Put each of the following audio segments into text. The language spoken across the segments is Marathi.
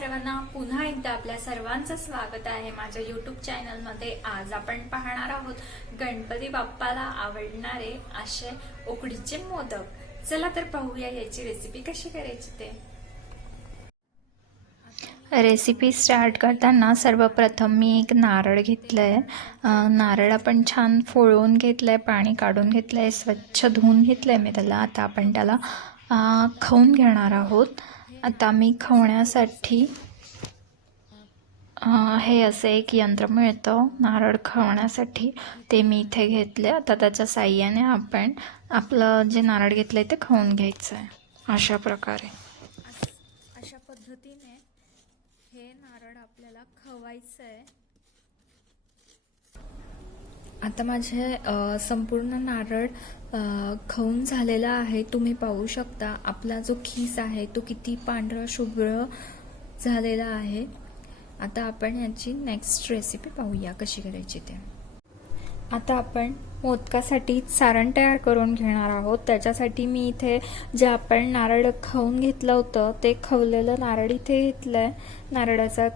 सर्वांना पुन्हा एकदा आपल्या सर्वांचं स्वागत आहे. माझ्या युट्यूब चॅनलमध्ये आज आपण पाहणार आहोत गणपती बाप्पाला आवडणारे असे उकडीचे मोदक. चला तर पाहूया याची रेसिपी कशी करायची ते. रेसिपी स्टार्ट करताना सर्वप्रथम मी एक नारळ घेतलं आहे नारळ आपण छान फोळवून घेतलं आहे पाणी काढून घेतलं आहे स्वच्छ धुवून घेतलं आहे मी त्याला. आता आपण त्याला खाऊन घेणार आहोत. आता मी खवण्यासाठी हे असं एक यंत्र मिळतं नारळ खवण्यासाठी. ते मी इथे घेतले. आता त्याच्या साह्याने आपण आपलं जे नारळ घेतलं आहे ते खाऊन घ्यायचं आहे अशा प्रकारे. अशा पद्धतीने हे नारळ आपल्याला खवायचं आहे आता माझे संपूर्ण नारळ खाऊन झालेला आहे. तुम्ही पाहू शकता आपला जो खीस आहे तो किती पांढरा शुभ्र झालेला आहे. आता आपण याची नेक्स्ट रेसिपी पाहूया कशी करायची ते. आता आपण मोदकासाठी सारण तयार करून घेणार आहोत. त्याच्यासाठी मी इथे जे आपण नारळ खाऊन घेतलं होतं ते खवलेलं नारळ इथे घेतलं आहे नारळाचा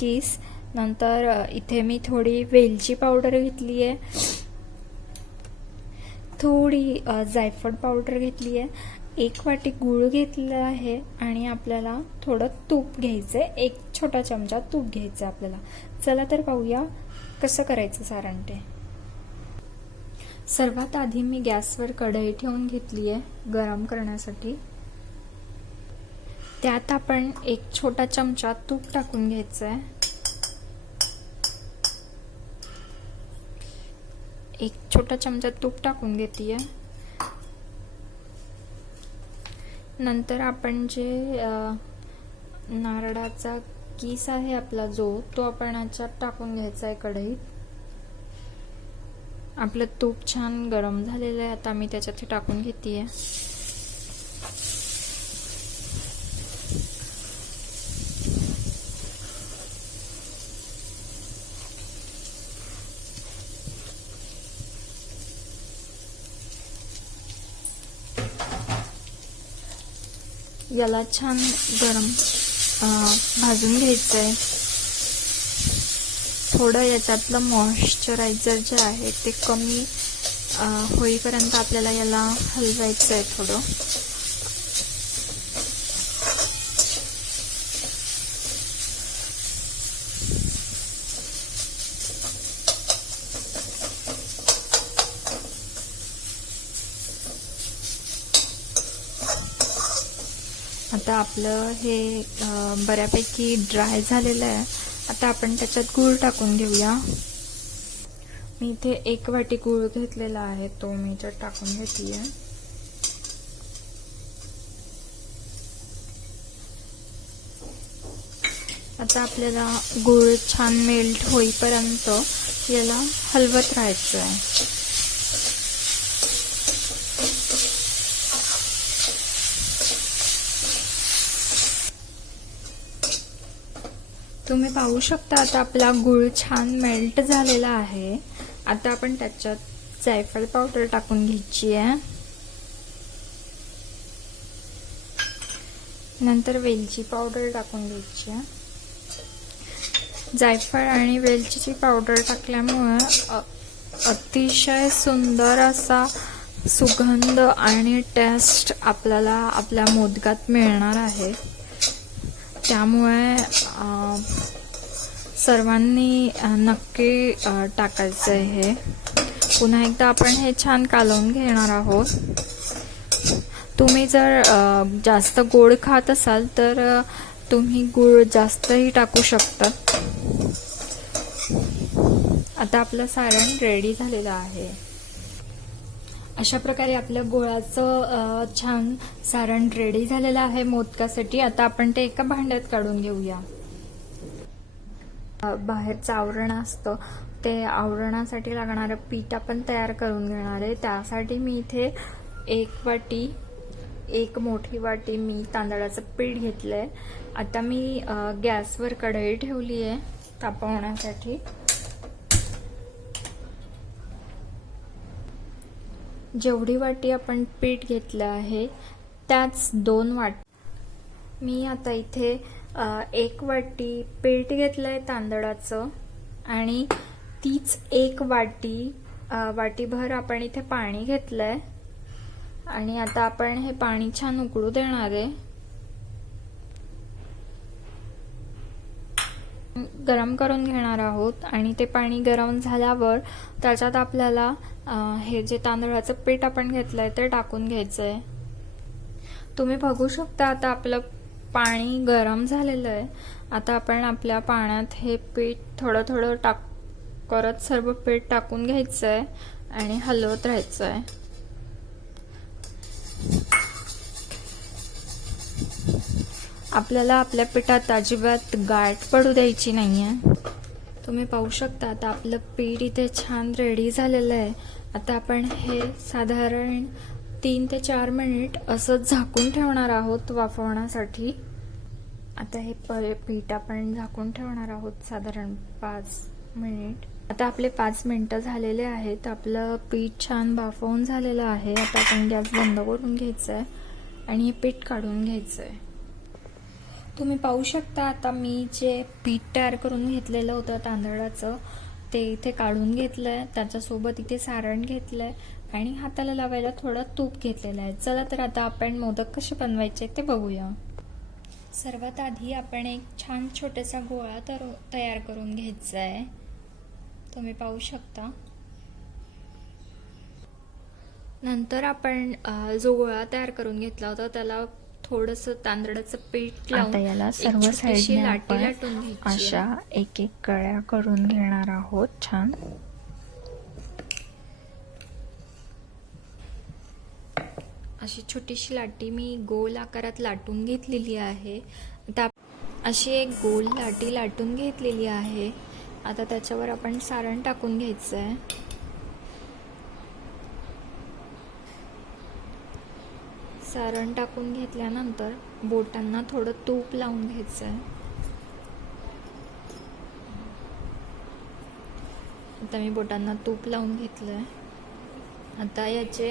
किस नंतर इथे मी थोडी वेलची पावडर घेतली आहे. थोडी जायफळ पावडर घेतली आहे. एक वाटी गूळ घेतलेला आहे आणि आपल्याला थोडं तूप घ्यायचं आहे एक छोटा चमचा तूप घ्यायचं आहे आपल्याला. चला तर पाहूया कसं करायचं सारण ते सर्वात आधी मी गॅसवर कढई ठेवून घेतली आहे गरम करण्यासाठी. त्यात आपण एक छोटा चमचा तूप टाकून घ्यायचं आहे एक छोटा चमचा तूप टाकून घेते नंतर आपण जे नारळाचा किस आहे आपला जो तो आपण याच्यात टाकून घ्यायचा आहे कढईत. आपलं तूप छान गरम झालेलं आहे आता मी त्याच्यात हे टाकून घेते याला छान गरम भाजून घ्यायचं आहे थोडं याच्यातलं मॉइश्चरायझर जे आहे ते कमी होईपर्यंत आपल्याला याला हलवायचं आहे थोडं. आता आपलं हे बऱ्यापैकी ड्राय झालेलं आहे. आता आपण त्याच्यात गूळ टाकून घेऊया. मी इथे एक वाटी गूळ घेतलेला आहे तो मी त्यात टाकून घेतली आहे आता आपल्याला गूळ छान मेल्ट होईपर्यंत याला हलवत राहायचं आहे तुम्ही पाहू शकता आता आपला गुळ छान मेल्ट झालेला आहे. आता आपण त्याच्यात जायफळ पावडर टाकून घ्यायची आहे. नंतर वेलची पावडर टाकून घ्यायची आहे. जायफळ आणि वेलचीची पावडर टाकल्यामुळे अ- अतिशय सुंदर असा सुगंध आणि टेस्ट आपल्याला आपल्या मोदकात मिळणार आहे. त्यामुळे सर्वांनी नक्की टाकायचं आहे हे. पुन्हा एकदा आपण हे छान कालवून घेणार आहोत. तुम्ही जर जास्त गोड खात असाल तर तुम्ही गूळ जास्तही टाकू शकता. आता आपलं सारण रेडी झालेलं आहे. अशा प्रकारे आपल्या गोळाचं छान सारण रेडी झालेलं आहे मोदकासाठी. आता आपण ते एका भांड्यात काढून घेऊया. बाहेरचं आवरण असतं. ते आवरणासाठी लागणारं पीठ आपण तयार करून घेणार आहे. त्यासाठी मी इथे एक वाटी एक मोठी वाटी मी तांदळाचं पीठ घेतलं आहे आता मी गॅसवर कढई ठेवली आहे तापवण्यासाठी. जेवढी वाटी आपण पीठ घेतलं आहे त्याच दोन वाट मी आता इथे एक वाटी पीठ घेतलं आहे तांदळाचं आणि तीच एक वाटी वाटीभर आपण इथे पाणी घेतलं आहे आणि आता आपण हे पाणी छान उकळू देणार आहे. गरम करून घेणार आहोत आणि ते पाणी गरम झाल्यावर त्याच्यात आपल्याला हे जे तांदळाचं पीठ आपण घेतलंय ते टाकून घ्यायचंय. तुम्ही बघू शकता आता आपलं पाणी गरम झालेलं आहे. आता आपण आपल्या पाण्यात हे पीठ थोडं थोडं टाक करत सर्व पीठ टाकून घ्यायचं आहे आणि हलवत राहायचं आहे आपल्याला आपल्या पिठात अजिबात गाठ पडू द्यायची नाही आहे तुम्ही पाहू शकता आता आपलं पीठ इथे छान रेडी झालेलं आहे. आता आपण हे साधारण तीन ते चार मिनिट असं झाकून ठेवणार आहोत वाफवण्यासाठी. आता हे प- पीठ आपण झाकून ठेवणार आहोत साधारण पाच मिनिट. आता आपले पाच मिनिटं झालेले आहेत. आपलं पीठ छान वाफवून झालेलं आहे. आता आपण गॅस बंद करून घ्यायचं आहे आणि हे पीठ काढून घ्यायचं आहे तुम्ही पाहू शकता आता मी जे पीठ तयार करून घेतलेलं होतं तांदळाचं ते इथे काढून घेतलंय. त्याच्यासोबत इथे सारण घेतलंय आणि हाताला लावायला थोडं तूप घेतलेलं आहे. चला तर आता आपण मोदक कसे बनवायचे ते बघूया. सर्वात आधी आपण एक छान छोटासा गोळा तर तयार करून घ्यायचा आहे तुम्ही पाहू शकता. नंतर आपण जो गोळा तयार करून घेतला होता त्याला थोडस तांदळाचं पीठ आता लावून याला सर्व साईडने. अशा एक एक कळ्या करून घेणार आहोत. छान. अशी छोटीशी लाटी मी गोल आकारात लाटून घेतलेली आहे. आता अशी एक गोल लाटी लाटून घेतलेली आहे. आता त्याच्यावर आपण सारण टाकून घ्यायचं आहे सारण टाकून घेतल्यानंतर बोटांना थोडं तूप लावून घ्यायचं आहे आता मी बोटांना तूप लावून घेतलं आहे आता याचे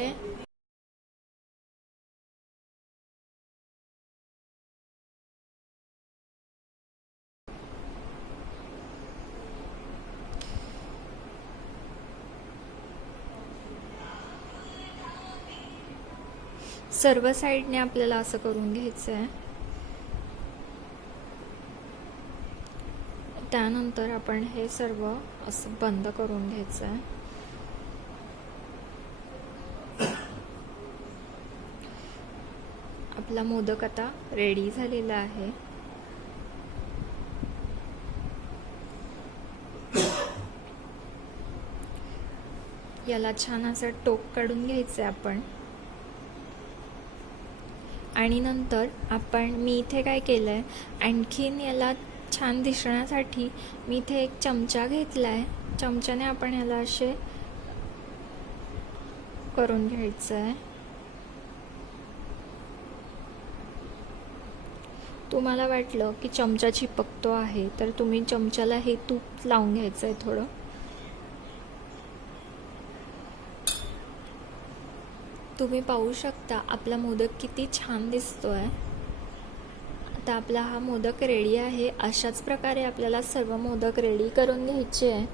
सर्व साईडने आपल्याला असं करून घ्यायचं आहे. त्यानंतर आपण हे सर्व असं बंद करून घ्यायचं आहे. आपला मोदक आता रेडी झालेला आहे. याला छान असं टोक काढून घ्यायचं आहे आपण. आणि नंतर आपण मी इथे काय केलं आहे आणखीन याला छान दिसण्यासाठी मी इथे एक चमचा घेतला आहे चमच्याने आपण याला असे करून घ्यायचं आहे तुम्हाला वाटलं की चमचा चिपकतो आहे तर तुम्ही चमच्याला हे तूप लावून घ्यायचं आहे थोडं. तुम्ही पाहू शकता आपला मोदक किती छान दिसतो आहे आता आपला हा मोदक रेडी आहे. अशाच प्रकारे आपल्याला सर्व मोदक रेडी करून घ्यायचे आहे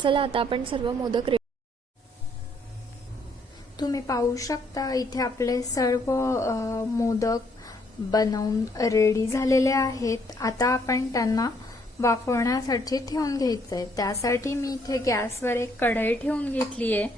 चला आता आपण सर्व मोदक रेडी तुम्ही पाहू शकता इथे आपले सर्व मोदक बनवून रेडी झालेले आहेत. आता आपण त्यांना वाफवण्यासाठी ठेवून घ्यायचं आहे त्यासाठी मी इथे गॅसवर एक कढई ठेवून घेतली आहे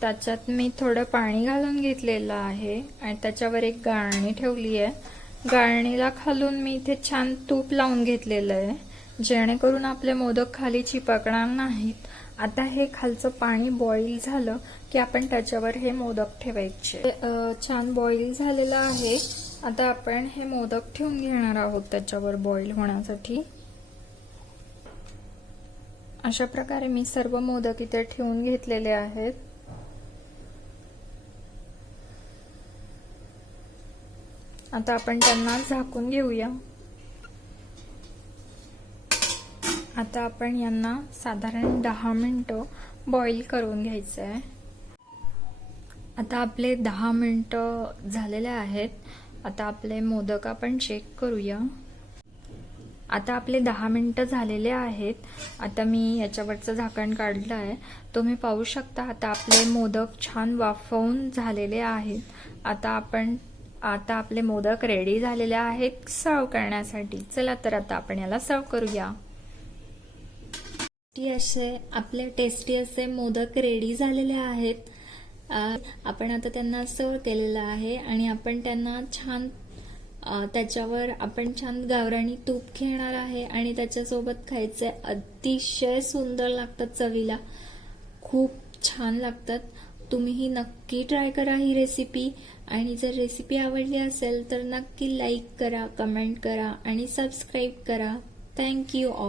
त्याच्यात मी थोडं पाणी घालून घेतलेलं आहे आणि त्याच्यावर एक गाळणी ठेवली आहे गाळणीला खालून मी इथे छान तूप लावून घेतलेलं आहे जेणेकरून आपले मोदक खाली चिपकणार नाहीत. आता हे खालचं पाणी बॉईल झालं की आपण त्याच्यावर हे मोदक ठेवायचे. छान बॉईल झालेलं आहे. आता आपण हे मोदक ठेवून घेणार आहोत त्याच्यावर बॉईल होण्यासाठी. अशा प्रकारे मी सर्व मोदक इथे ठेवून घेतलेले आहेत. आता आपण त्यांना झाकून घेऊया. आता आपण यांना साधारण दहा मिनटं बॉईल करून घ्यायचं आहे आता आपले दहा मिनटं झालेले आहेत. आता आपले मोदक आपण चेक करूया. आता आपले दहा मिनटं झालेले आहेत. आता मी याच्यावरचं झाकण काढलं आहे तुम्ही पाहू शकता आता आपले मोदक छान वाफवून झालेले आहेत. आता आपण आता आपले मोदक रेडी झालेले आहेत सर्व करण्यासाठी. चला तर आता आपण याला सर्व करूया. टेस्टी असे आपले टेस्टी असे मोदक रेडी झालेले आहेत. आपण आता त्यांना सर्व केलेलं आहे आणि आपण त्यांना छान त्याच्यावर आपण छान गावराणी तूप घेणार आहे आणि त्याच्यासोबत खायचे अतिशय सुंदर लागतात चवीला. खूप छान लागतात. तुम्हीही नक्की ट्राय करा ही रेसिपी आणि जर रेसिपी आवडली असेल तर नक्की लाईक करा कमेंट करा आणि सबस्क्राईब करा. Thank you all